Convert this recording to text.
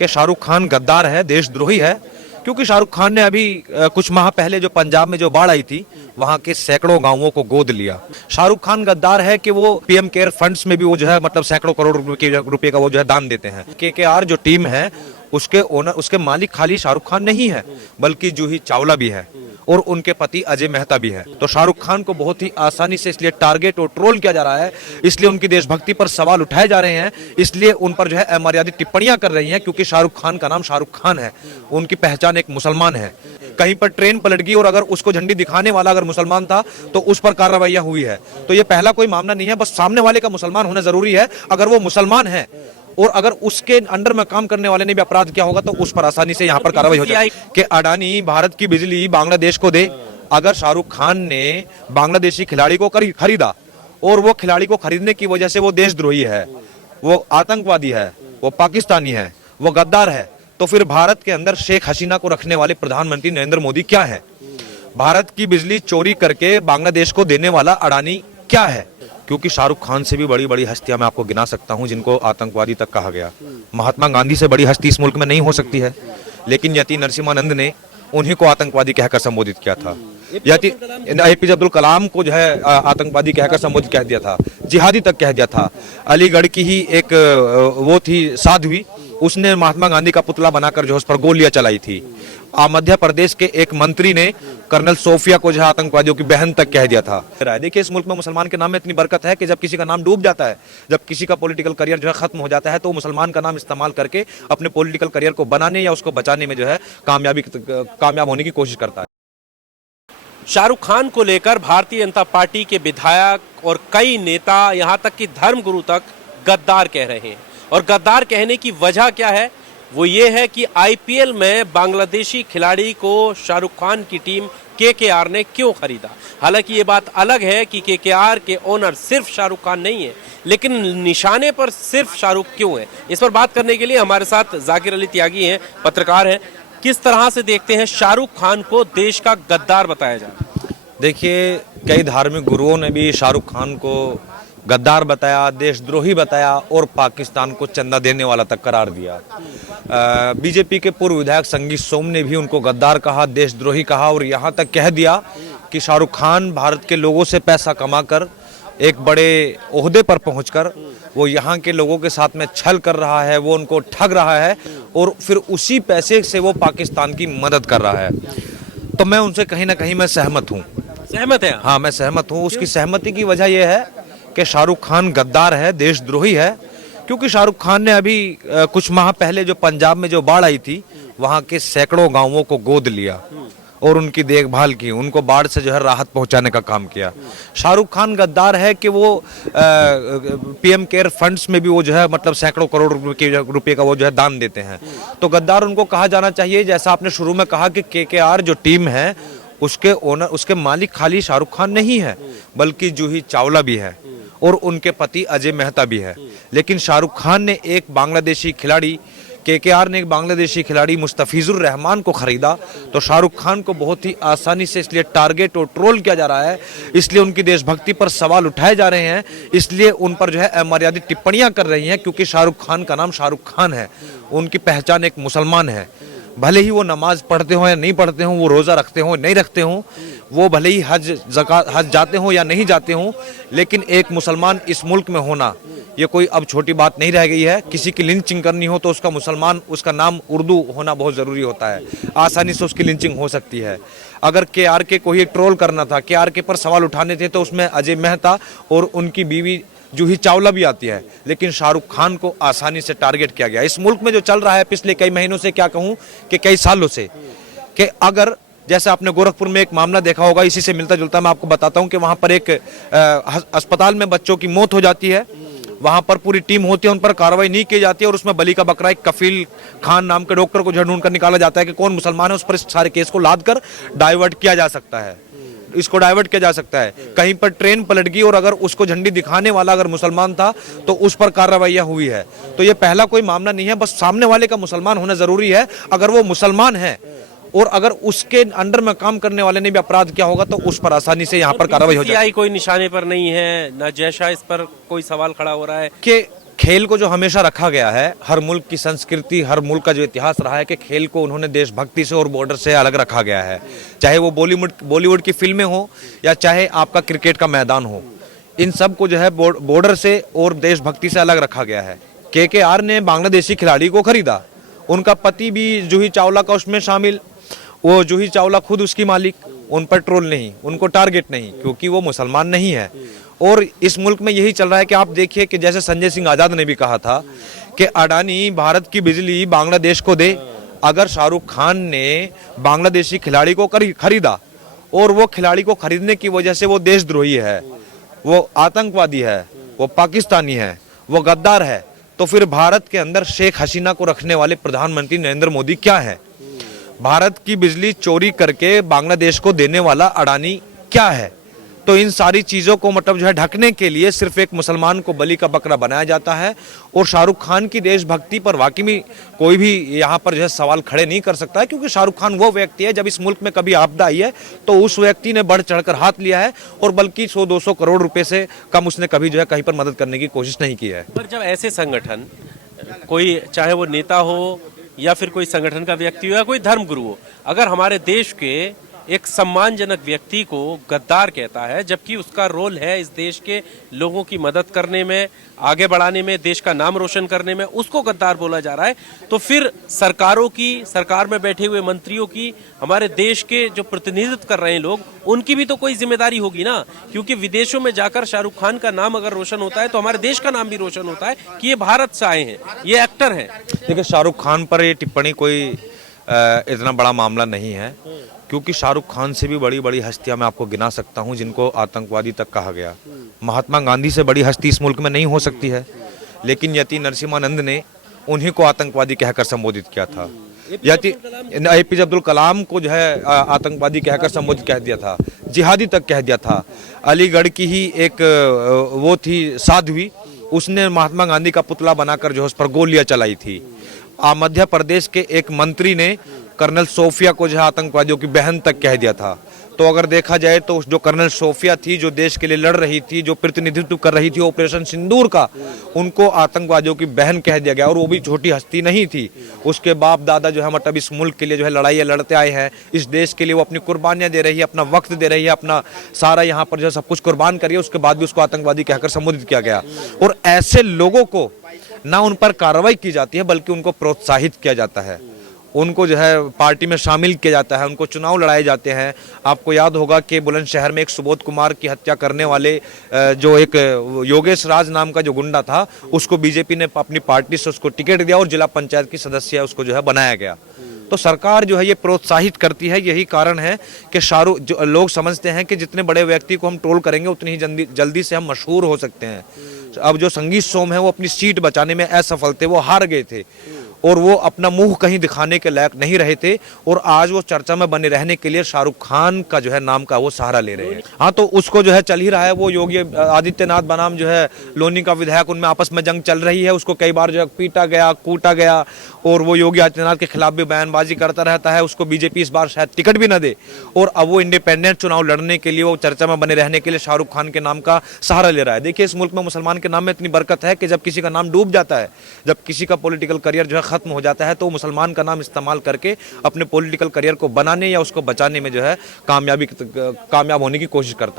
कि शाहरुख खान गद्दार है, देशद्रोही है, क्योंकि शाहरुख खान ने अभी कुछ माह पहले जो पंजाब में जो बाढ़ आई थी वहां के सैकड़ों गांवों को गोद लिया। शाहरुख खान गद्दार है कि वो पीएम केयर फंड्स में भी वो जो है मतलब सैकड़ों करोड़ रुपए का वो जो है दान देते हैं। केकेआर जो टीम है उसके ओनर, उसके मालिक खाली शाहरुख खान नहीं है बल्कि जूही चावला भी है और उनके पति अजय मेहता भी है। तो शाहरुख खान को बहुत ही आसानी से इसलिए टारगेट और ट्रोल किया जा रहा है, इसलिए उनकी देशभक्ति पर सवाल उठाए जा रहे हैं, इसलिए उन पर जो है अमर्यादित टिप्पणियां कर रही हैं, क्योंकि शाहरुख खान का नाम शाहरुख खान है, उनकी पहचान एक मुसलमान है। कहीं पर ट्रेन पलट गई और अगर उसको झंडी दिखाने वाला अगर मुसलमान था तो उस पर कार्रवाइयां हुई है। तो ये पहला कोई मामला नहीं है, बस सामने वाले का मुसलमान होना जरूरी है। अगर वो मुसलमान है और अगर उसके अंडर में काम करने वाले ने भी अपराध किया होगा तो उस पर आसानी से यहाँ पर कार्रवाई हो जाए। कि अडानी भारत की बिजली बांग्लादेश को दे। अगर शाहरुख खान ने बांग्लादेशी खिलाड़ी को खरीदा और वो खिलाड़ी को खरीदने की वजह से वो देशद्रोही है, वो आतंकवादी है, वो पाकिस्तानी है, वो गद्दार है, तो फिर भारत के अंदर शेख हसीना को रखने वाले प्रधानमंत्री नरेंद्र मोदी क्या है? भारत की बिजली चोरी करके बांग्लादेश को देने वाला अडानी क्या है? क्योंकि शाहरुख खान से भी बड़ी बड़ी हस्तियां मैं आपको गिना सकता हूं जिनको आतंकवादी तक कहा गया। महात्मा गांधी से बड़ी हस्ती इस मुल्क में नहीं हो सकती है, लेकिन यति नरसिम्हानंद ने उन्हीं को आतंकवादी कहकर संबोधित किया था। एपीजे अब्दुल कलाम को जो है आतंकवादी कहकर संबोधित कह दिया था, जिहादी तक कह दिया था। अलीगढ़ की ही एक वो थी साध्वी, उसने महात्मा गांधी का पुतला बनाकर जो उस पर गोलियां चलाई थी। मध्य प्रदेश के एक मंत्री ने कर्नल सोफिया को जो है आतंकवादियों की बहन तक कह दिया था। देखिए, इस मुल्क में मुसलमान के नाम में इतनी बरकत है कि जब किसी का नाम डूब जाता है, जब किसी का पॉलिटिकल करियर जो है खत्म हो जाता है, तो मुसलमान का नाम इस्तेमाल करके अपने पॉलिटिकल करियर को बनाने या उसको बचाने में जो है कामयाब होने की कोशिश करता है। शाहरुख खान को लेकर भारतीय जनता पार्टी के विधायक और कई नेता, यहां तक कि धर्मगुरु तक गद्दार कह रहे हैं। और गद्दार कहने की वजह क्या है? वो ये है कि आईपीएल में बांग्लादेशी खिलाड़ी को शाहरुख खान की टीम केकेआर ने क्यों खरीदा। हालांकि ये बात अलग है कि केकेआर के ओनर सिर्फ शाहरुख खान नहीं है, लेकिन निशाने पर सिर्फ शाहरुख क्यों है? इस पर बात करने के लिए हमारे साथ जाकिर अली त्यागी हैं, पत्रकार हैं। किस तरह से देखते हैं शाहरुख खान को देश का गद्दार बताया जाए? देखिए, कई धार्मिक गुरुओं ने भी शाहरुख खान को गद्दार बताया, देशद्रोही बताया और पाकिस्तान को चंदा देने वाला तक करार दिया। बीजेपी के पूर्व विधायक संगीत सोम ने भी उनको गद्दार कहा, देशद्रोही कहा और यहाँ तक कह दिया कि शाहरुख खान भारत के लोगों से पैसा कमाकर एक बड़े ओहदे पर पहुंचकर वो यहाँ के लोगों के साथ में छल कर रहा है, वो उनको ठग रहा है और फिर उसी पैसे से वो पाकिस्तान की मदद कर रहा है। तो मैं उनसे कहीं ना कहीं मैं सहमत हूँ। सहमत है? हाँ, मैं सहमत हूँ। उसकी सहमति की वजह यह है कि शाहरुख खान गद्दार है, देशद्रोही है, क्योंकि शाहरुख खान ने अभी कुछ माह पहले जो पंजाब में जो बाढ़ आई थी वहां के सैकड़ों गांवों को गोद लिया और उनकी देखभाल की, उनको बाढ़ से जो है राहत पहुंचाने का काम किया। शाहरुख खान गद्दार है कि वो पीएम केयर फंड्स में भी वो जो है मतलब सैकड़ों करोड़ रुपए का वो जो है दान देते हैं। तो गद्दार उनको कहा जाना चाहिए। जैसा आपने शुरू में कहा कि केकेआर जो टीम है उसके ओनर, उसके मालिक खाली शाहरुख खान नहीं है बल्कि जूही चावला भी है और उनके पति अजय मेहता भी है। लेकिन शाहरुख खान ने एक बांग्लादेशी खिलाड़ी, केकेआर ने एक बांग्लादेशी खिलाड़ी मुस्तफिजुर रहमान को खरीदा, तो शाहरुख खान को बहुत ही आसानी से इसलिए टारगेट और ट्रोल किया जा रहा है, इसलिए उनकी देशभक्ति पर सवाल उठाए जा रहे हैं, इसलिए उन पर जो है अमर्यादित टिप्पणियां कर रही हैं, क्योंकि शाहरुख खान का नाम शाहरुख खान है, उनकी पहचान एक मुसलमान है। भले ही वो नमाज पढ़ते हो या नहीं पढ़ते हो, वो रोज़ा रखते हो नहीं रखते हो, वो भले ही हज जाते हो या नहीं जाते हो, लेकिन एक मुसलमान इस मुल्क में होना ये कोई अब छोटी बात नहीं रह गई है। किसी की लिंचिंग करनी हो तो उसका मुसलमान, उसका नाम उर्दू होना बहुत ज़रूरी होता है, आसानी से उसकी लिंचिंग हो सकती है। अगर केआरके को ही ट्रोल करना था, केआरके पर सवाल उठाने थे, तो उसमें अजय मेहता और उनकी बीवी जूही चावला भी आती है, लेकिन शाहरुख खान को आसानी से टारगेट किया गया। इस मुल्क में जो चल रहा है पिछले कई महीनों से, क्या कहूँ कि कई सालों से, कि अगर जैसे आपने गोरखपुर में एक मामला देखा होगा, इसी से मिलता जुलता मैं आपको बताता हूँ कि वहाँ पर एक अस्पताल में बच्चों की मौत हो जाती है, वहाँ पर पूरी टीम होती है, उन पर कार्रवाई नहीं की जाती है और उसमें बली का बकरा एक कफील खान नाम के डॉक्टर को ढूंढ कर निकाला जाता है कि कौन मुसलमान है, उस पर इस सारे केस को लाद कर डाइवर्ट किया जा सकता है, इसको डाइवर्ट किया जा सकता है। कहीं पर ट्रेन पलट गई और अगर उसको झंडी दिखाने वाला अगर मुसलमान था तो उस पर कार्रवाइयां हुई है। तो ये पहला कोई मामला नहीं है, बस सामने वाले का मुसलमान होना जरूरी है। अगर वो मुसलमान है और अगर उसके अंडर में काम करने वाले ने भी अपराध किया होगा तो उस पर आसानी से यहाँ पर कार्रवाई हो जाएगी। कोई निशाने पर नहीं है, ना जैसा इस पर कोई सवाल खड़ा हो रहा है कि खेल को जो हमेशा रखा गया है, हर मुल्क की संस्कृति, हर मुल्क का जो इतिहास रहा है कि खेल को उन्होंने देशभक्ति से और बॉर्डर से अलग रखा गया है। चाहे वो बॉलीवुड की फिल्में हो या चाहे आपका क्रिकेट का मैदान हो, इन सब को जो है बॉर्डर से और देशभक्ति से अलग रखा गया है। केकेआर ने बांग्लादेशी खिलाड़ी को खरीदा, उनका पति भी जूही चावला का उसमें शामिल, वो जूही चावला खुद उसकी मालिक, उन पर ट्रोल नहीं, उनको टारगेट नहीं, क्योंकि वो मुसलमान नहीं है। और इस मुल्क में यही चल रहा है कि आप देखिए कि जैसे संजय सिंह आज़ाद ने भी कहा था कि अडानी भारत की बिजली बांग्लादेश को दे। अगर शाहरुख खान ने बांग्लादेशी खिलाड़ी को खरीदा और वो खिलाड़ी को खरीदने की वजह से वो देशद्रोही है, वो आतंकवादी है, वो पाकिस्तानी है, वो गद्दार है, तो फिर भारत के अंदर शेख हसीना को रखने वाले प्रधानमंत्री नरेंद्र मोदी क्या है? भारत की बिजली चोरी करके बांग्लादेश को देने वाला अडानी क्या है? तो इन सारी चीज़ों को मतलब जो है ढकने के लिए सिर्फ एक मुसलमान को बलि का बकरा बनाया जाता है। और शाहरुख खान की देशभक्ति पर वाकई में कोई भी यहाँ पर जो है सवाल खड़े नहीं कर सकता है, क्योंकि शाहरुख खान वो व्यक्ति है, जब इस मुल्क में कभी आपदा आई है तो उस व्यक्ति ने बढ़ चढ़कर हाथ लिया है, और बल्कि 100-200 करोड़ रुपए से कम उसने कभी जो है कहीं पर मदद करने की कोशिश नहीं की है। पर जब ऐसे संगठन, कोई चाहे वो नेता हो या फिर कोई संगठन का व्यक्ति हो या कोई धर्मगुरु हो, अगर हमारे देश के एक सम्मानजनक व्यक्ति को गद्दार कहता है, जबकि उसका रोल है इस देश के लोगों की मदद करने में, आगे बढ़ाने में, देश का नाम रोशन करने में, उसको गद्दार बोला जा रहा है, तो फिर सरकारों की, सरकार में बैठे हुए मंत्रियों की, हमारे देश के जो प्रतिनिधित्व कर रहे हैं लोग, उनकी भी तो कोई जिम्मेदारी होगी ना। क्योंकि विदेशों में जाकर शाहरुख खान का नाम अगर रोशन होता है तो हमारे देश का नाम भी रोशन होता है कि ये भारत से आए हैं, ये एक्टर हैं। देखिए, शाहरुख खान पर ये टिप्पणी कोई इतना बड़ा मामला नहीं है, क्योंकि शाहरुख खान से भी बड़ी बड़ी हस्तियां मैं आपको गिना सकता हूं जिनको आतंकवादी तक कहा गया। महात्मा गांधी से बड़ी हस्ती इस मुल्क में नहीं हो सकती है, लेकिन यति नरसिम्हानंद ने उन्हीं को आतंकवादी कहकर संबोधित किया था। एपीजे अब्दुल कलाम को जो है आतंकवादी कहकर संबोधित कह दिया था, जिहादी तक कह दिया था। अलीगढ़ की ही एक वो थी साध्वी, उसने महात्मा गांधी का पुतला बनाकर जो उस पर गोलियां चलाई थी। मध्य प्रदेश के एक मंत्री ने कर्नल सोफिया को जो है आतंकवादियों की बहन तक कह दिया था। तो अगर देखा जाए तो जो कर्नल सोफिया थी, जो देश के लिए लड़ रही थी, जो प्रतिनिधित्व कर रही थी ऑपरेशन सिंदूर का, उनको आतंकवादियों की बहन कह दिया गया। और वो भी छोटी हस्ती नहीं थी, उसके बाप दादा जो है मतलब इस मुल्क के लिए जो है लड़ाइयाँ लड़ते आए हैं, इस देश के लिए वो अपनी कुर्बानियाँ दे रही है, अपना वक्त दे रही है, अपना सारा यहाँ पर जो है सब कुछ कुर्बान करिए, उसके बाद भी उसको आतंकवादी कहकर संबोधित किया गया। और ऐसे लोगों को ना उन पर कार्रवाई की जाती है, बल्कि उनको प्रोत्साहित किया जाता है, उनको जो है पार्टी में शामिल किया जाता है, उनको चुनाव लड़ाए जाते हैं। आपको याद होगा कि बुलंदशहर में एक सुबोध कुमार की हत्या करने वाले जो एक योगेश राज नाम का जो गुंडा था, उसको बीजेपी ने अपनी पार्टी से उसको टिकट दिया और जिला पंचायत की सदस्य उसको जो है बनाया गया। तो सरकार जो है ये प्रोत्साहित करती है। यही कारण है कि शाहरुख, जो लोग समझते हैं कि जितने बड़े व्यक्ति को हम ट्रोल करेंगे उतनी ही जल्दी से हम मशहूर हो सकते हैं। अब जो संगीत सोम है वो अपनी सीट बचाने में असफल थे, वो हार गए थे और वो अपना मुंह कहीं दिखाने के लायक नहीं रहे थे, और आज वो चर्चा में बने रहने के लिए शाहरुख खान का जो है नाम का वो सहारा ले रहे हैं। हाँ, तो उसको जो है चल ही रहा है। वो योगी आदित्यनाथ बनाम जो है लोनी का विधायक, उनमें आपस में जंग चल रही है। उसको कई बार जो है पीटा गया, कूटा गया, और वो योगी आदित्यनाथ के खिलाफ भी बयानबाजी करता रहता है। उसको बीजेपी इस बार शायद टिकट भी न दे, और अब वो इंडिपेंडेंट चुनाव लड़ने के लिए, वो चर्चा में बने रहने के लिए शाहरुख खान के नाम का सहारा ले रहा है। देखिए, इस मुल्क में मुसलमान के नाम में इतनी बरकत है कि जब किसी का नाम डूब जाता है, जब किसी का पॉलिटिकल करियर जो है खत्म हो जाता है, तो मुसलमान का नाम इस्तेमाल करके अपने पॉलिटिकल करियर को बनाने या उसको बचाने में जो है कामयाब होने की कोशिश करता है।